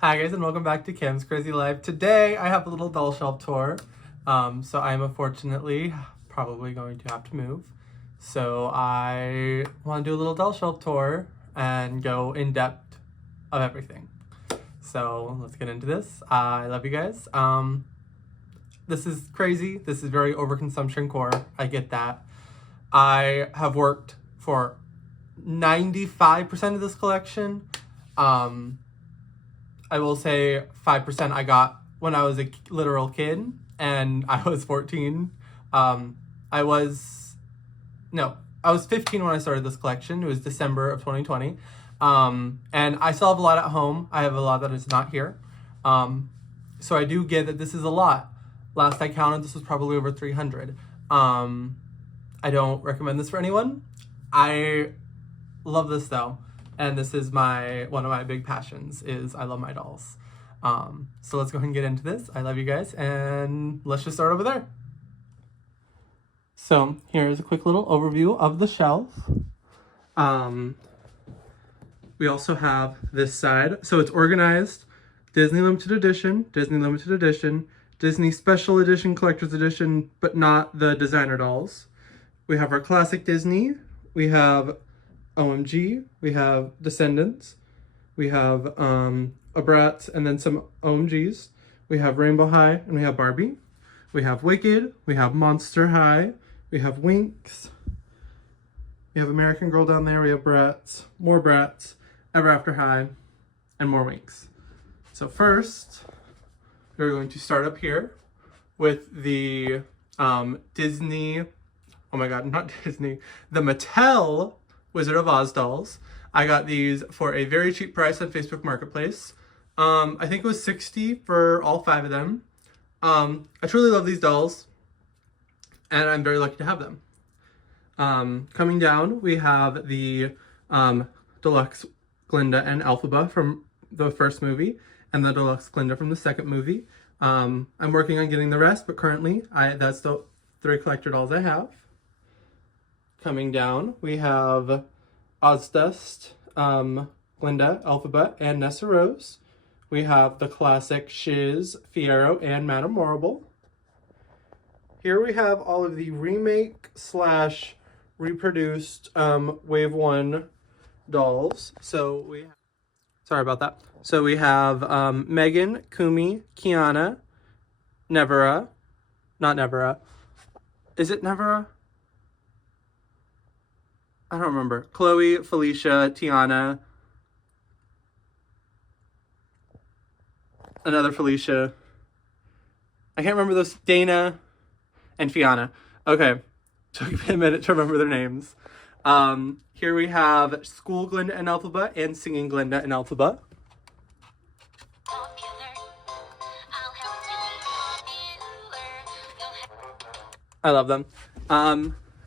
Hi guys and welcome back to Kim's Crazy Life. Today I have a little doll shelf tour. So I'm unfortunately probably going to have to move. So I want to do a little doll shelf tour and go in depth of everything. So let's get into this. I love you guys. This is crazy. This is very overconsumption core. I get that. I have worked for 95% of this collection. I will say 5% I got when I was a literal kid and I was 14. I was 15 when I started this collection. It was December of 2020. And I still have a lot at home. I have a lot that is not here. So I do get that this is a lot. Last I counted, this was probably over 300. I don't recommend this for anyone. I love this though. And this is one of my big passions is I love my dolls. So let's go ahead and get into this. I love you guys and let's just start over there. So here's a quick little overview of the shelf. We also have this side. So it's organized Disney Limited Edition, Disney Limited Edition, Disney Special Edition, Collector's Edition, but not the designer dolls. We have our classic Disney. We have OMG, we have Descendants, we have a Bratz, and then some OMGs. We have Rainbow High, and we have Barbie. We have Wicked, we have Monster High, we have Winx, we have American Girl down there, we have Bratz, more Bratz, Ever After High, and more Winx. So first, we're going to start up here with the Disney, oh my god, not Disney, the Mattel Wizard of Oz dolls. I got these for a very cheap price on Facebook Marketplace. I think it was $60 for all 5 of them. I truly love these dolls, and I'm very lucky to have them. Coming down, we have the Deluxe Glinda and Elphaba from the first movie, and the Deluxe Glinda from the second movie. I'm working on getting the rest, but currently, that's the 3 collector dolls I have. Coming down, we have Ozdust, Glinda, Elphaba, and Nessa Rose. We have the classic Shiz, Fiero, and Madame Morrible. Here we have all of the remake / reproduced Wave 1 dolls. Sorry about that. So we have Megan, Kumi, Kiana, Nevera. Not Nevera. Is it Nevera? I don't remember. Chloe, Felicia, Tiana, another Felicia. I can't remember those. Dana and Fiona. Okay, took me a minute to remember their names. Here we have School Glinda and Elphaba and Singing Glinda and Elphaba. I love them.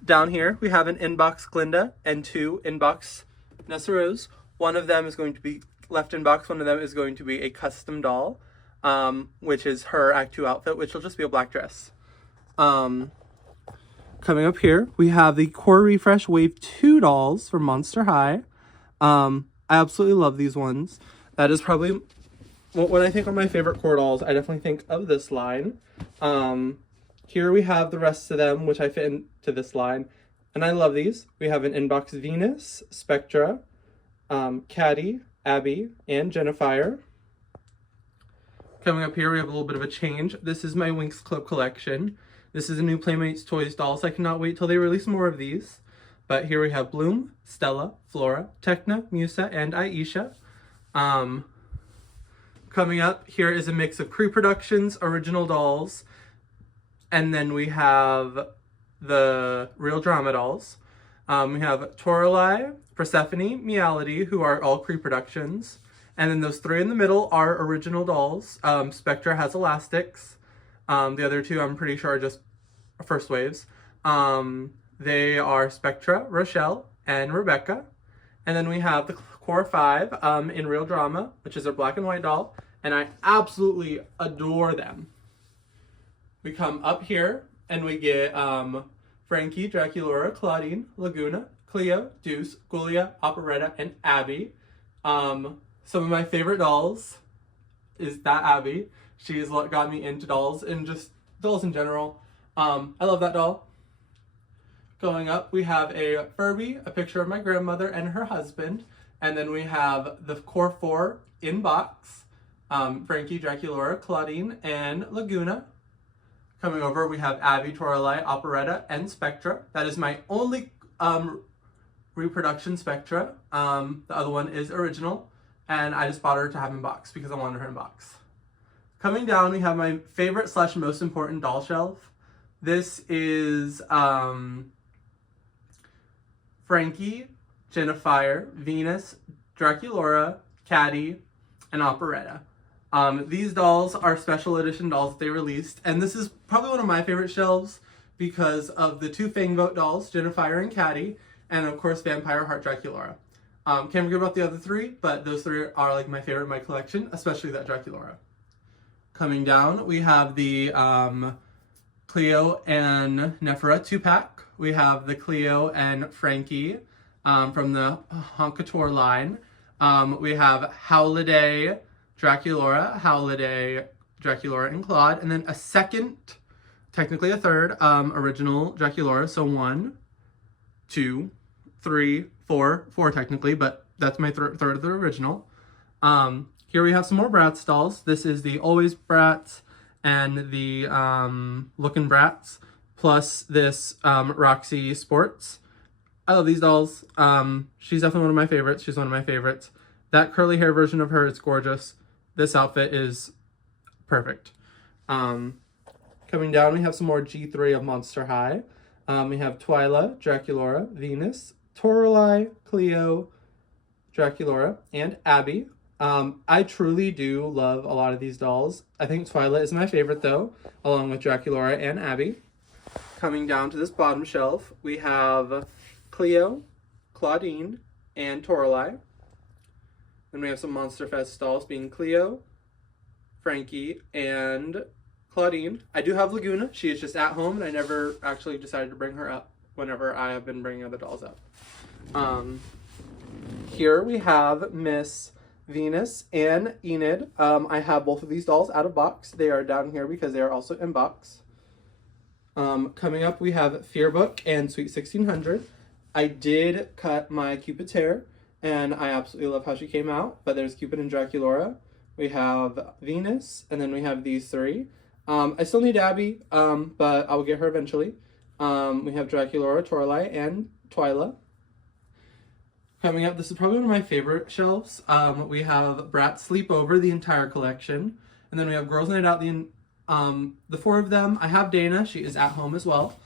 Down here, we have an inbox Glinda and 2 inbox Nessa Rose. One of them is going to be left in box. One of them is going to be a custom doll, which is her Act 2 outfit, which will just be a black dress. Coming up here, we have the Core Refresh Wave 2 dolls from Monster High. I absolutely love these ones. That is probably, when I think of my favorite core dolls, I definitely think of this line. Here we have the rest of them, which I fit into this line. And I love these. We have an inbox Venus, Spectra, Caddy, Abby, and Jennifer. Coming up here, we have a little bit of a change. This is my Winx Club collection. This is a new Playmates Toys dolls. I cannot wait till they release more of these. But here we have Bloom, Stella, Flora, Techna, Musa, and Aisha. Coming up, here is a mix of Cree Productions, original dolls, and then we have the Real Drama dolls. We have Toralei, Persephone, Meowlity, who are all Cree Productions. And then those 3 in the middle are original dolls. Spectra has elastics. The other 2 I'm pretty sure are just first waves. They are Spectra, Rochelle, and Rebecca. And then we have the Core 5 in Real Drama, which is a black and white doll. And I absolutely adore them. We come up here and we get Frankie, Draculaura, Claudine, Laguna, Cleo, Deuce, Gulia, Operetta, and Abby. Some of my favorite dolls is that Abby. She's what got me into dolls and just dolls in general. I love that doll. Going up, we have a Furby, a picture of my grandmother and her husband. And then we have the core 4 in box. Frankie, Draculaura, Claudine, and Laguna. Coming over, we have Abby, Toralei, Operetta, and Spectra. That is my only reproduction Spectra. The other one is original, and I just bought her to have in box because I wanted her in box. Coming down, we have my favorite / most important doll shelf. This is Frankie, Jennifer, Venus, Draculaura, Caddy, and Operetta. These dolls are special edition dolls that they released, and this is probably one of my favorite shelves because of the 2 Fangvote dolls, Jennifer and Caddy, and of course Vampire Heart Draculaura. Can't forget about the other 3, but those 3 are like my favorite in my collection, especially that Draculaura. Coming down, we have the Cleo and Nephra 2-pack. We have the Cleo and Frankie from the Honkator line. We have Howliday, Draculaura, Howliday, Draculaura, and Claude, and then a second, technically a third, original Draculaura. So 1, 2, 3, 4 technically, but that's my third of the original. Here we have some more Bratz dolls. This is the Always Bratz and the Lookin' Bratz, plus this Roxy Sports. I love these dolls. She's definitely one of my favorites. She's one of my favorites. That curly hair version of her is gorgeous. This outfit is perfect. Coming down, we have some more G3 of Monster High. We have Twyla, Draculaura, Venus, Toralei, Cleo, Draculaura, and Abby. I truly do love a lot of these dolls. I think Twyla is my favorite though, along with Draculaura and Abby. Coming down to this bottom shelf, we have Cleo, Claudine, and Toralei. Then we have some Monster Fest dolls being Cleo, Frankie, and Claudine. I do have Laguna. She is just at home, and I never actually decided to bring her up whenever I have been bringing other dolls up. Here we have Miss Venus and Enid. I have both of these dolls out of box. They are down here because they are also in box. Coming up, we have Fearbook and Sweet 1600. I did cut my Cupid's hair, and I absolutely love how she came out. But there's Cupid and Draculaura. We have Venus, and then we have these 3. I still need Abby, but I will get her eventually. We have Draculaura, Toralei, and Twyla. Coming up, this is probably one of my favorite shelves. We have Bratz Sleepover, the entire collection. And then we have Girls Night Out, the 4 of them. I have Dana. She is at home as well.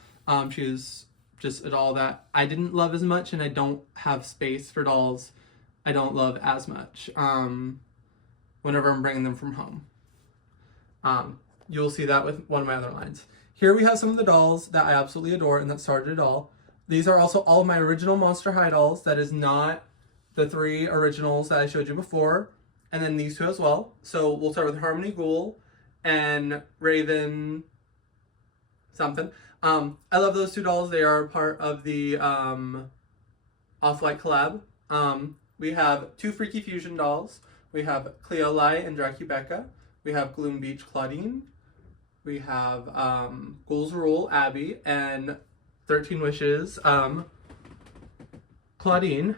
She is just a doll that I didn't love as much, and I don't have space for dolls I don't love as much whenever I'm bringing them from home. You'll see that with one of my other lines. Here we have some of the dolls that I absolutely adore and that started it all. These are also all of my original Monster High dolls. That is not the 3 originals that I showed you before. And then these 2 as well. So we'll start with Harmony Ghoul and Raven something. I love those 2 dolls. They are part of the Off-White collab. We have 2 Freaky Fusion dolls. We have Cleolai and Dracubecca. We have Gloom Beach Claudine. We have Ghouls Rule Abby and 13 Wishes Claudine.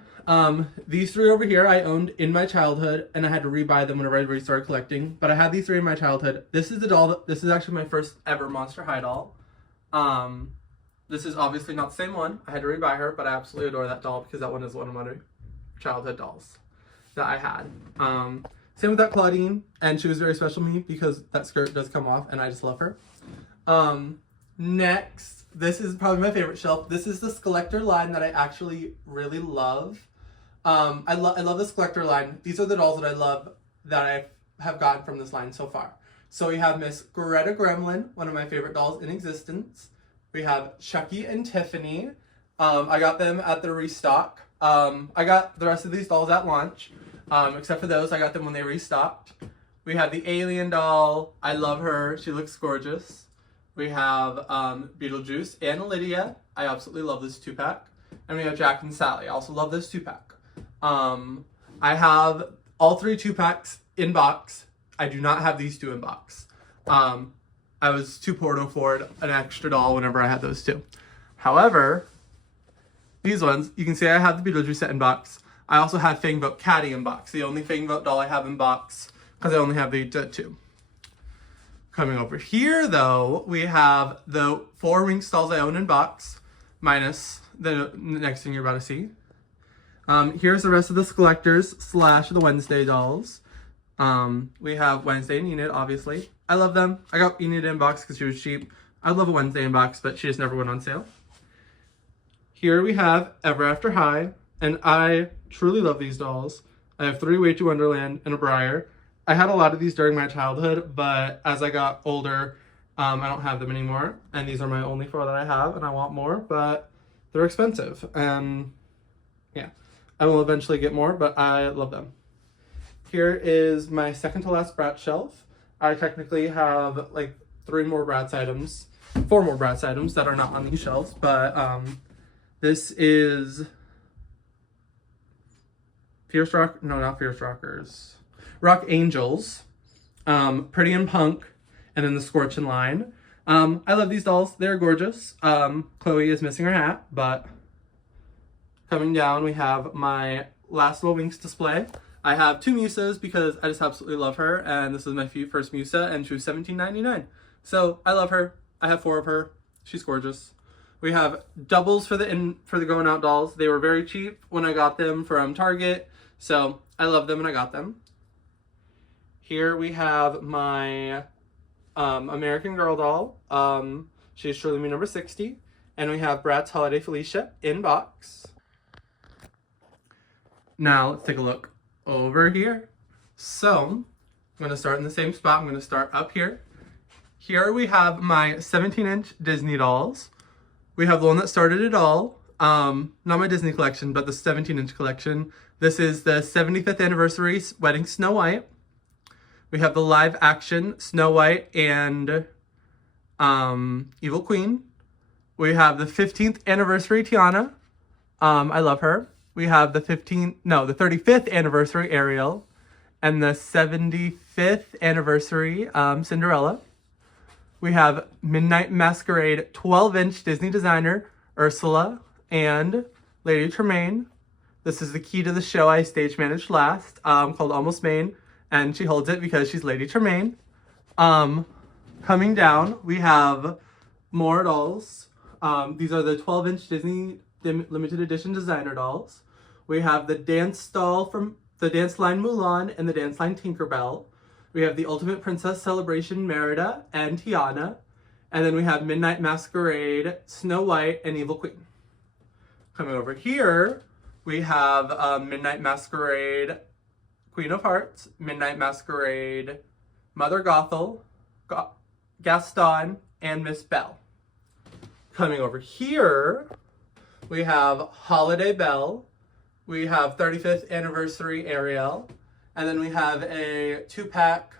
These 3 over here I owned in my childhood, and I had to rebuy them whenever I restarted collecting. But I had these 3 in my childhood. This is the doll. This is actually my first ever Monster High doll. This is obviously not the same one. I had to rebuy her, but I absolutely adore that doll because that one is one of my childhood dolls that I had. Same with that Claudine, and she was very special to me because that skirt does come off, and I just love her. Next, this is probably my favorite shelf. This is the Skeletor line that I actually really love. I love this Skeletor line. These are the dolls that I love that I have gotten from this line so far. So we have Miss Greta Gremlin, one of my favorite dolls in existence. We have Chucky and Tiffany. I got them at the restock. I got the rest of these dolls at launch. Except for those, I got them when they restocked. We have the Alien doll. I love her. She looks gorgeous. We have Beetlejuice and Lydia. I absolutely love this 2-pack. And we have Jack and Sally. I also love this 2-pack. I have all 3 2-packs in box. I do not have these two in box. I was too poor to afford an extra doll whenever I had those two. However, these ones, you can see I have the Beetlejuice set in box. I also have Fang Boat Caddy in box, the only Fang Boat doll I have in box, because I only have the two. Coming over here, though, we have the 4 Winx dolls I own in box, minus the next thing you're about to see. Here's the rest of the collectors / the Wednesday dolls. We have Wednesday and Enid, obviously. I love them. I got Enid in box because she was cheap. I love a Wednesday in box, but she just never went on sale. Here we have Ever After High, and I truly love these dolls. I have 3 Way to Wonderland and a Briar. I had a lot of these during my childhood, but as I got older, I don't have them anymore. And these are my only 4 that I have, and I want more, but they're expensive. And yeah, I will eventually get more, but I love them. Here is my second to last Bratz shelf. I technically have like 4 more Bratz items that are not on these shelves, but this is Rock Angels, Pretty and Punk, and then the Scorchin' line. I love these dolls. They're gorgeous. Chloe is missing her hat, but coming down we have my last little Winx display. I have 2 Musas because I just absolutely love her, and this is my first Musa, and she was $17.99. So I love her. I have 4 of her. She's gorgeous. We have doubles for the going out dolls. They were very cheap when I got them from Target, so I love them and I got them. Here we have my American Girl doll. She's Shirley Me number 60. And we have Bratz Holiday Felicia in box. Now let's take a look over here. So I'm going to start in the same spot. I'm going to start up here. Here we have my 17-inch Disney dolls. We have the one that started it all. Not my Disney collection, but the 17-inch collection. This is the 75th anniversary wedding Snow White. We have the live action Snow White and Evil Queen. We have the 15th anniversary Tiana. I love her. We have the 35th anniversary Ariel and the 75th anniversary Cinderella. We have Midnight Masquerade 12-inch Disney designer Ursula and Lady Tremaine. This is the key to the show I stage managed last, called Almost Maine, and she holds it because she's Lady Tremaine. Coming down, we have more dolls. These are the 12-inch Disney limited edition designer dolls. We have the dance doll from the dance line Mulan and the dance line Tinkerbell. We have the Ultimate Princess Celebration Merida and Tiana. And then we have Midnight Masquerade, Snow White, and Evil Queen. Coming over here, we have Midnight Masquerade, Queen of Hearts, Midnight Masquerade, Mother Gothel, Gaston, and Miss Belle. Coming over here, we have Holiday Belle, we have 35th Anniversary Ariel, and then we have a 2-pack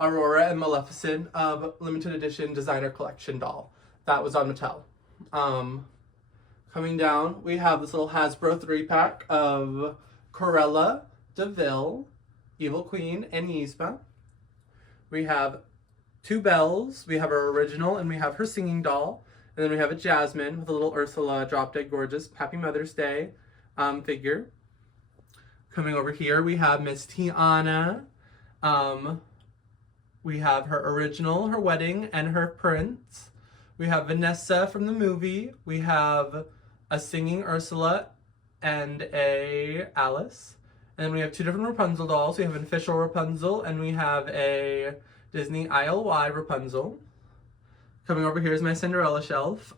Aurora and Maleficent of limited edition designer collection doll. That was on Mattel. Coming down, we have this little Hasbro 3-pack of Cruella, DeVille, Evil Queen, and Yzma. We have 2 Bells. We have her original and we have her singing doll. And then we have a Jasmine with a little Ursula Drop Dead Gorgeous Happy Mother's Day figure. Coming over here, we have Miss Tiana. We have her original, her wedding, and her prince. We have Vanessa from the movie. We have a singing Ursula and a Alice. And then we have 2 different Rapunzel dolls. We have an official Rapunzel and we have a Disney ILY Rapunzel. Coming over here is my Cinderella shelf.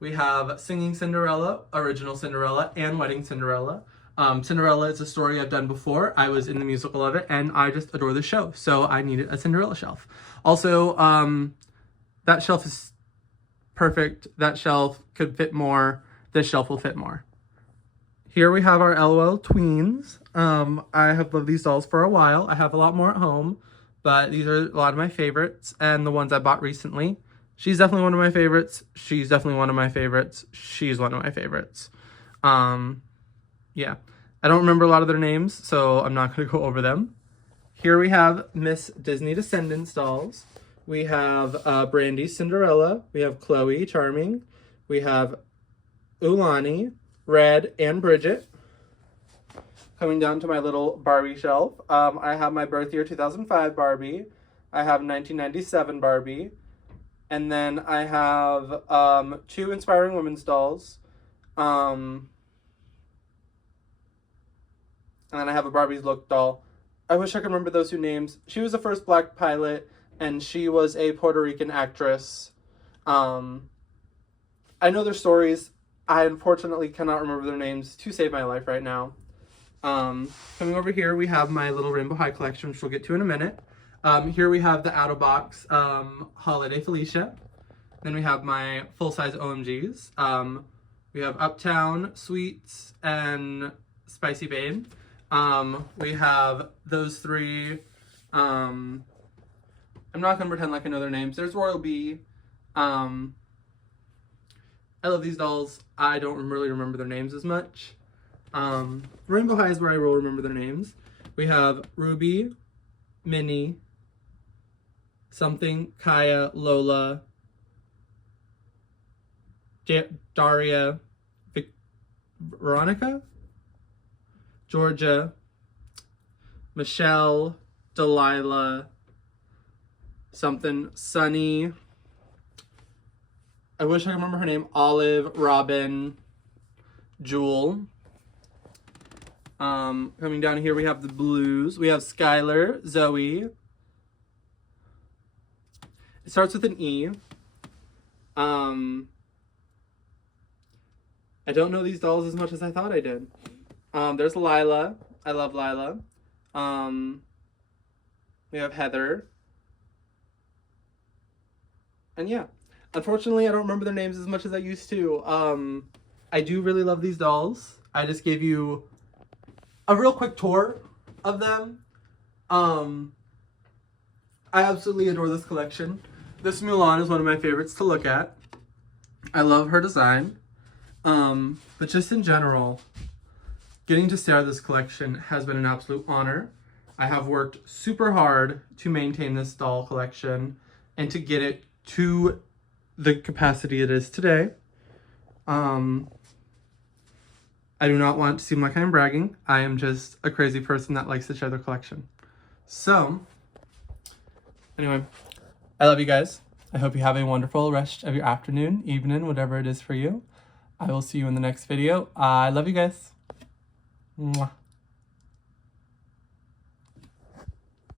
We have Singing Cinderella, Original Cinderella, and Wedding Cinderella. Cinderella is a story I've done before. I was in the musical of it, and I just adore the show, so I needed a Cinderella shelf. Also, that shelf is perfect. That shelf could fit more. This shelf will fit more. Here we have our LOL Tweens. I have loved these dolls for a while. I have a lot more at home, but these are a lot of my favorites, and the ones I bought recently. She's definitely one of my favorites. She's definitely one of my favorites. She's one of my favorites. Yeah. I don't remember a lot of their names, so I'm not going to go over them. Here we have Miss Disney Descendants dolls. We have Brandy Cinderella. We have Chloe Charming. We have Ulani, Red, and Bridget. Coming down to my little Barbie shelf, I have my birth year 2005 Barbie. I have 1997 Barbie. And then I have 2 Inspiring Women's dolls. And then I have a Barbie's Look doll. I wish I could remember those 2 names. She was the first black pilot, and she was a Puerto Rican actress. I know their stories. I unfortunately cannot remember their names to save my life right now. Coming over here, we have my little Rainbow High collection, which we'll get to in a minute. Here we have the out-of-box Holiday Felicia. Then we have my full-size OMGs. We have Uptown, Sweets, and Spicy Babe. We have those 3. I'm not gonna pretend like I know their names. There's Royal Bee. I love these dolls. I don't really remember their names as much. Rainbow High is where I will remember their names. We have Ruby, Minnie, Something, Kaya, Lola, Daria, Veronica, Georgia, Michelle, Delilah, Something, Sunny. I wish I could remember her name. Olive, Robin, Jewel. Coming down here, we have the blues. We have Skylar, Zoe. It starts with an E. I don't know these dolls as much as I thought I did. There's Lila. I love Lila. We have Heather. And yeah. Unfortunately, I don't remember their names as much as I used to. I do really love these dolls. I just gave you a real quick tour of them. I absolutely adore this collection. This Mulan is one of my favorites to look at. I love her design. But just in general, getting to stare at this collection has been an absolute honor. I have worked super hard to maintain this doll collection and to get it to the capacity it is today. I do not want to seem like I'm bragging. I am just a crazy person that likes to share their collection. So, anyway, I love you guys. I hope you have a wonderful rest of your afternoon, evening, whatever it is for you. I will see you in the next video. I love you guys. Mwah.